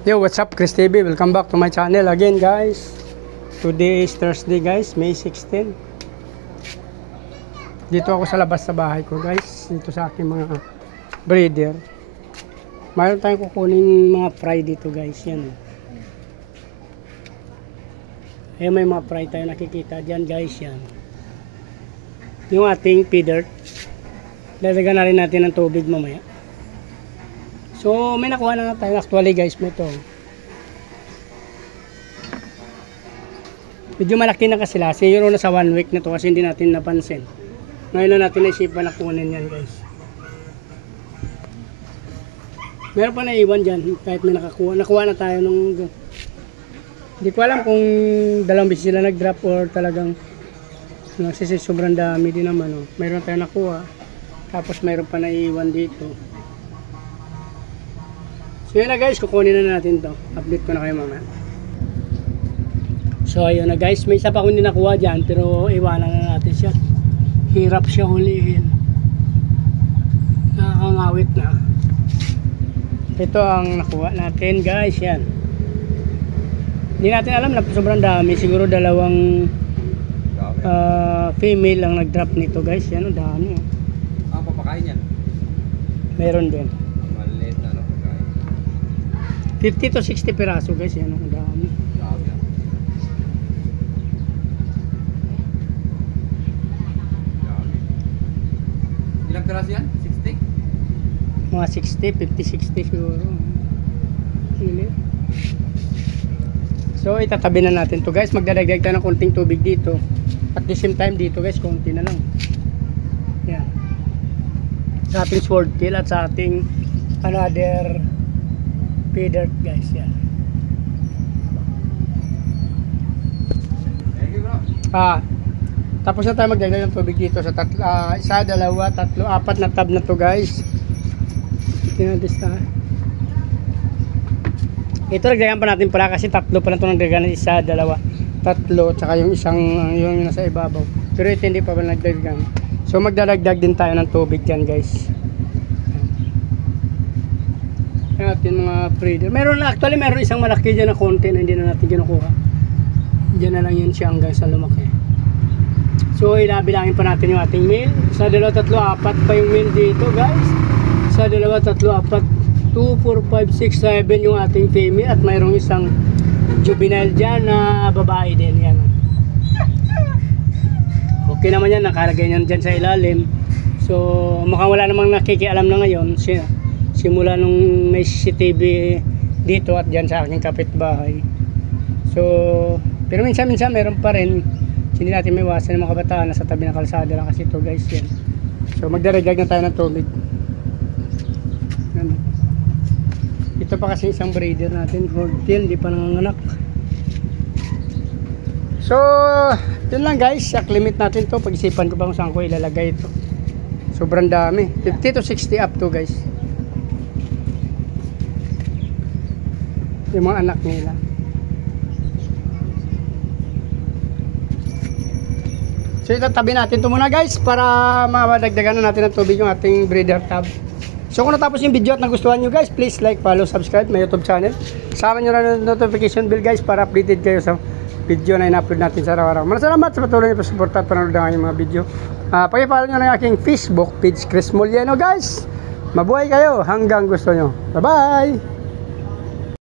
Yo, what's up, Chris TV? Welcome back to my channel again, guys. Today is Thursday, guys, May 16. Dito ako sa labas sa bahay ko, guys. Dito sa aking mga breeder. Mayroon tayong kukunin mga fry dito, guys. Yan. Ayan, may mga fry tayo nakikita dyan, guys. Yan. Yung ating feeder. Lalagyan na rin natin ng tubig mamaya. So, may nakuha na tayo actually, guys, mo ito. Medyo malaki na kasi sila. Siguro na sa 1 week na to kasi hindi natin napansin. Ngayon na natin naisipan na kunin yan, guys. Meron pa na iwan dyan kahit may nakakuha. Nakuha na tayo nung... Hindi ko alam kung dalawang beses sila nag-drop or talagang sobrang dami din naman. Oh. Meron tayo nakuha. Tapos meron pa na iwan dito. So yun na, guys, kukunin na natin to. Update ko na kayo mamaya. So ayun na, guys, may isa pa akong hindi nakuha dyan pero iwanan na natin siya. Hirap siya hulihin. Nakakangawit na. Ito ang nakuha natin, guys. Yan. Hindi natin alam na sobrang dami. Siguro dalawang female ang nag-drop nito, guys. Yan, ang dami. Ang papakain yan? Meron din. 50 to 60 piraso, guys. Yan ang dami. Ilang piraso yan? 60? Mga 60, 50, 60 siguro. So itatabi na natin to, guys. Magdadagdag tayo ng konting tubig dito. At the same time dito, guys, konti na lang. Yan. Sa ating sword tail at sa ating another feeder, guys. Yan. Thank you, bro. Tapos na tayo magdagdag ng tubig dito sa isa, dalawa, tatlo, apat na tab na to, guys. Tinadista. Ito nagdagan pa natin pala kasi tatlo pa na ito nagdagan, isa, dalawa, tatlo, tsaka yung isang yung nasa ibabaw. Pero ito hindi pa pala nagdagan. So magdadagdag din tayo ng tubig dyan, guys. Natin mga breeder. Meron isang malaki dyan na konti na hindi na natin kinukuha. Diyan na lang yun siya hanggang sa lumaki. So ilabilangin pa natin yung ating male. Sa 2, 3, 4 pa yung male dito, guys. Sa 2, 3, 4, 2, 4, 5, 6, 7 yung ating female. At mayroong isang juvenile dyan na babae din. Yan. Okay naman yan. Nakalagay yan dyan sa ilalim. So mukhang wala namang nakikialam na ngayon. Simula nung may CCTV dito at dyan sa aking kapitbahay. So, pero minsan meron pa rin. Hindi natin may iwasan ng mga kabataan na sa tabi ng kalsada lang kasi ito, guys, yan. So, magdaragdag na tayo ng tubig. Yan. Ito pa kasi isang breeder natin, Horntail, hindi pa nanganganak. So, yun lang, guys. Yak limit natin to. Pag-isipan ko pa kung saan ko ilalagay ito. Sobrang dami. 50 to 60 up to, guys. Yung mga anak nila. So itatabi natin ito muna, guys, para madagdagan na natin ng tubig yung ating breeder tub. So kung natapos yung video at nagustuhan nyo, guys, please like, follow, subscribe my YouTube channel. Sama nyo na ng notification bell, guys, para updated kayo sa video na in-upload natin sa araw-araw. Maraming salamat sa patuloy na pasuporta at panonood ng aking mga video. Pag-follow nyo na yung aking Facebook page, Chris Molleno, guys. Mabuhay kayo hanggang gusto nyo. Bye-bye!